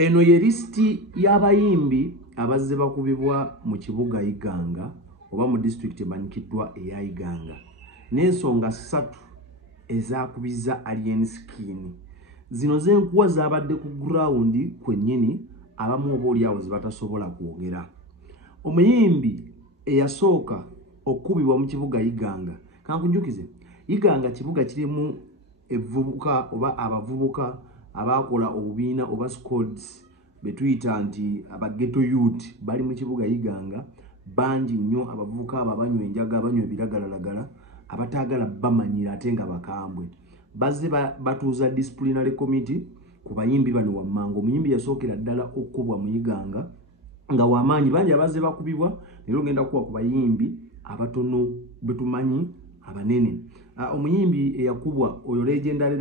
eno ye listi y'abayimbi abazze bakubibwa mu kibuga Iganga oba mu district emanyikiddwa eya Iganga n'ensonga 3 ezakubiza Alien Skin. Zino zenkuwa zabadde ku ground kwennyini abamu obaolyawo zebatasobola kwogera. Omuyimbi eyasooka okubibwa mu kibuga Iganga, kankujukize, Iganga kibuga kirimu evvubuka oba abavubuka abakola obubiina oba squads betuyita nti abageto youth bali mu kibuga Iganga bangi nnyo. Abavubuka abo abanywa enjaga, abanywa ebiragalalagala, abatagala bamanyira ate nga bakambwe, bazze batuuza disciplinary committee ku bayimbi bano wammanga. Omuyimbi yasookera ddala okubwa mu Iganga nga wamaanyi bangi abazze bakubibwa, nero ngenda kuwa ku bayimbi abatono betumanyi abanene. Omuyimbi eyakubwa oyo legendary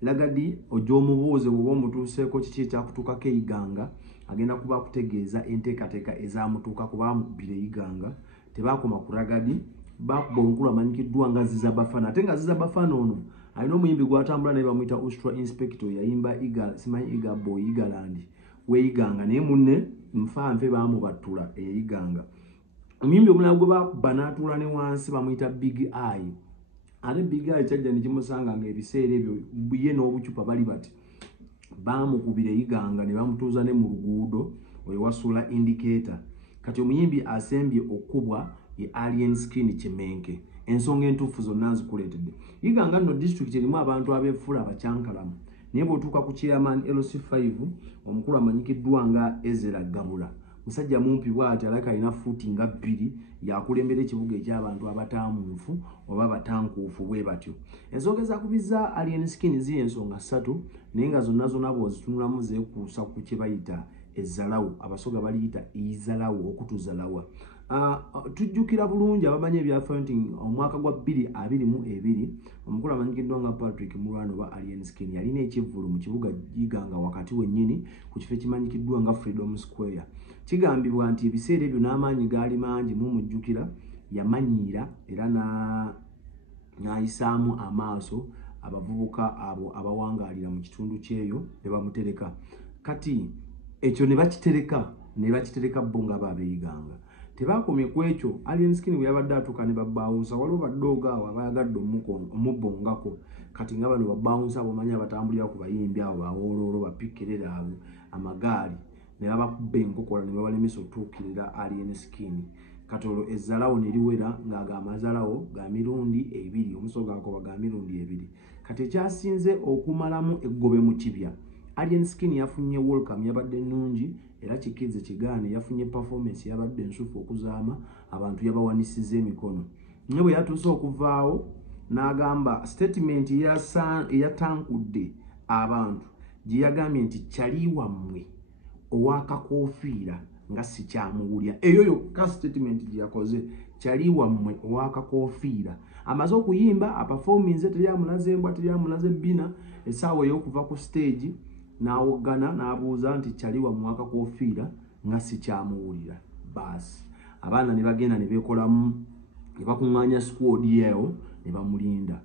Lagadi ojomubuuze bwoba omutuuseeko kiki ekyakutuukako Iganga agenda kuba kutegeeza enteekateeka ezamutuuka kuba mukubira Iganga. Tebakoma ku Lagadi, bakuba onkulu amanyikiddwa nga Ziza Bafana, ate nga Ziza Bafana ono alina omuyimbi gwatambula naye bamuyita Ustra Inspector, yayimba simanyi Iga Boy Igaland we Iganga, naye munne nfanfe bamubattula Iganga. Omuyimbi omulala gwe bakuba n'atuula ne wansi bamuyita Big Eye. Ate Big Eye kyajja ne kimusanga ng'ebiseera ebyo ye n'obucupa bali bati bamukubira Iganga ne bamutuuza ne mu luguudo oyo wasula indicator. Kati omuyimbi asembye okubwa ye Alien Skin Kimenke. Ensonga entuufu zonna nzikuleetedde. Iganga nno district erimu abantu abeefula abakyankalamu, naye bw'otuuka ku chairman LC5 omukulu amanyikiddwa nga Ezra Gabula, musajja mumpi bw'ati alaka alina fuuti nga 2 yakulembera ekibuga eky'abantu abataamunfu oba abatankuufu bwe batyo. Ensonga ezakubiza Alien Skin ziri ensonga 3 naye nga zonna bw'ozitunulamu zeekuusa ku kye bayita ezzalawo, abasoga baliyita izalawo okutuzalawa. Tujjukira bulungi abamanyi ebyafaayo nti omwaka gwa 2022 omukulu amanyikiddwa nga Patrick Mulwana oba Alien Skin yalina ekivvulu mu kibuga Iganga wakati wennyini ku kifo ekimanyikiddwa nga Freedom Square. Kigambibwa nti ebiseera ebyo n'amaanyi gaali mangi mumujjukira, yamanyiira era n'ayisaamu amaaso abavubuka abo abawangaalira mu kitundu kyeyo ne bamutereka. Kati ekyo ne bakitereka bo nga ab'Iganga. Tebakomye ku ekyo, Alien Skin bwe yabadde atuuka ne babbawunsa, waliwo baddooga abo abayagadde omubbongako. Kati nga bano babbawunsa bomanyi abatambulira ku bayimbi abo bawooloolo bapikkerera abo amagaali ne babakubba enkokola ne babalemesa otuukirira Alien Skin. Kati olwo ezzalawo ne liwera ng'ago amazalawo ga mirundi 2, omusogo akoba ga mirundi 2. Kati ekyasinze okumalamu eggobe mu kibya, Alien Skin yafunye welcome yabadde nnungi era kikize kigaane, yafunye performance yabadde nsufu okuzaama, abantu yabawanisiza emikono. Ne bwe yatuuse okuvaawo n'agamba statement eyatankudde abantu gye yagambye nti kyali wammwe ow'akakoofiira nga si kyamuwulya. Eyo yokka statement gye yakoze, kyali wammwe ow'akakoofiira. Amaze okuyimba aperforminze, teryamulaze embwa teryamulaze bbina, essaawa ey'okuva ku stage n'awoggana n'abuuza nti kyali wammwe akakoofiira nga si kyamuwulira. Baasi abaana ne bagenda ne beekolamu ne bakuŋŋaanya squad yeewo ne bamulinda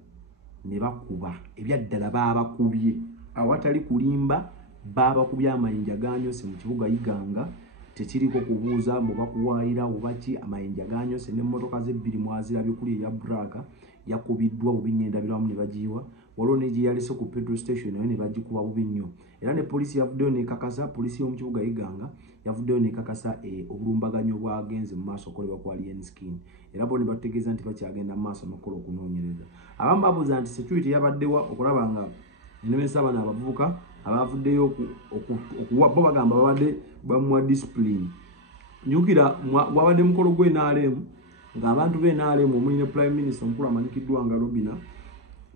ne bakuba ebyaddala baabakubye awatali kulimba, baabakubye amayinja ganyose mu kibuga Iganga. Tekiriko kubuuza mbu bakuwaayira oba ki, amayinja ganyose n'emmotoka ze 2 mwazirabye kuli eya Braka yakubiddwa bubi nnyo, endabirwamu ne bagiyiwa. Waliwo ne gye yalese ku petrol station nayo ne bagikuba bubi nnyo. Era ne poliisi yavuddeyo nekakasa, poliisi y'omu kibuga Iganga yavuddeyo nekakasa obulumbaganyo bwagenze mu maaso okolebwa ku Alien Skin. Era bo ne bategeeza nti bakyagenda mu maaso n'okukola okunoonyereza. Abamu babuuza nti security yabaddewa okulaba nga enemesa bano abavubuka abavuddeyo okuwa bo bagamba babadde bamuwa discipline. Njukira wabadde mukolo gwe NRM ng'abantu be NRM omuli ne Prime Minister omukulu amanyikiddwa nga Robina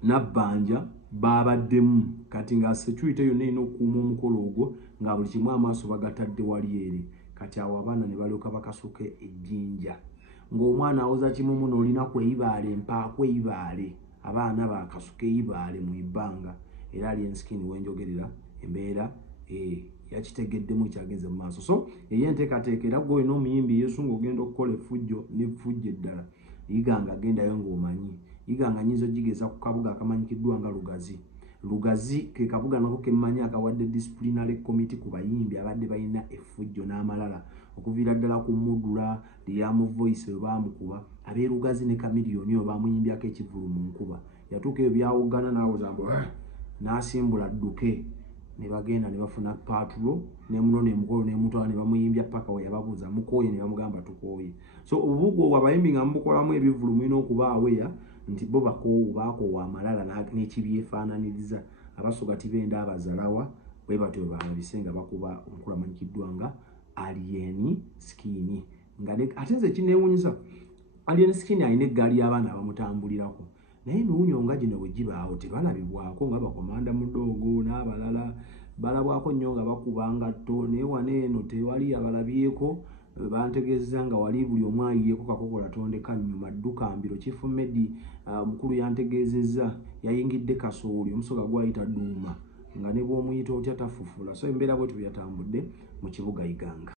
Nabbanja babaddemu. Kati nga security yonna erina okukuuma omukolo ogwo nga buli kimu amaaso bagatadde wali eri. Kati awo abaana ne balyoka bakasuke ejjinja ng'omwana awoza kimumu n'olina kweyibaale mpakweyibaale, abaana bakasuke eyibaale mu ibbanga. Era Alien Skin wenjogerera embeera yakitegeddemu ekyagenze mu maaso. So enteekateeka era gwe n'omuyimbi yesunga ogenda okukola effujjo n'effujjo eddala Iganga agendayo ng'omanyi Iganga nyinza gigeza ku kabuga akamanyikiddwa nga Lugazi. Lugazi ke kabuga nako kemmanya akawadde disciplinary committee ku bayimbi abadde balina effujjo n'amalala okuvira ddala ku Mudula Liam Voice baamukuba abe Lugazi ne Chameleone oba muyimbyako ekivulu mu nkuba yatuuka ebyo byawogana naawe zambo n'asimbula dduke ne bagenda ne bafuna patrol ne muno ne mukolo ne mutwala ne bamuyimbya paka we yababuuza mukooye ne bamugamba tukooye. So obugo abayimbi nga mubukolamu ebivulu mulina okubaawo ya nti bo bakoowa amalala n'ekibyefaananiriza abasoga tibenda abazalawa bwe batyo babisenga bakuba omukulamanyikiddwa nga Alien Skin nga ate nze kineewuunyisa Alien Skin alina eggaali y'abaana abamutambulirako naye emiwunyo nga gino bwe gibaawo tebalabibwako nga bakomanda Mudogo n'abalala balabwako nnyo nga bakuba ngatto naye wano eno tewali abalabyeko bantegeeza nga wali buli omu ayiyeeko kakokola tondeka nnyuma ddukambiro Chief Medi mukulu yantegeezezza yayingidde kasooli omusoga gwayita Duuma nga ne bw'omuyita otya tafufula so embeera bwe tuyatambudde mu kibuga Iganga.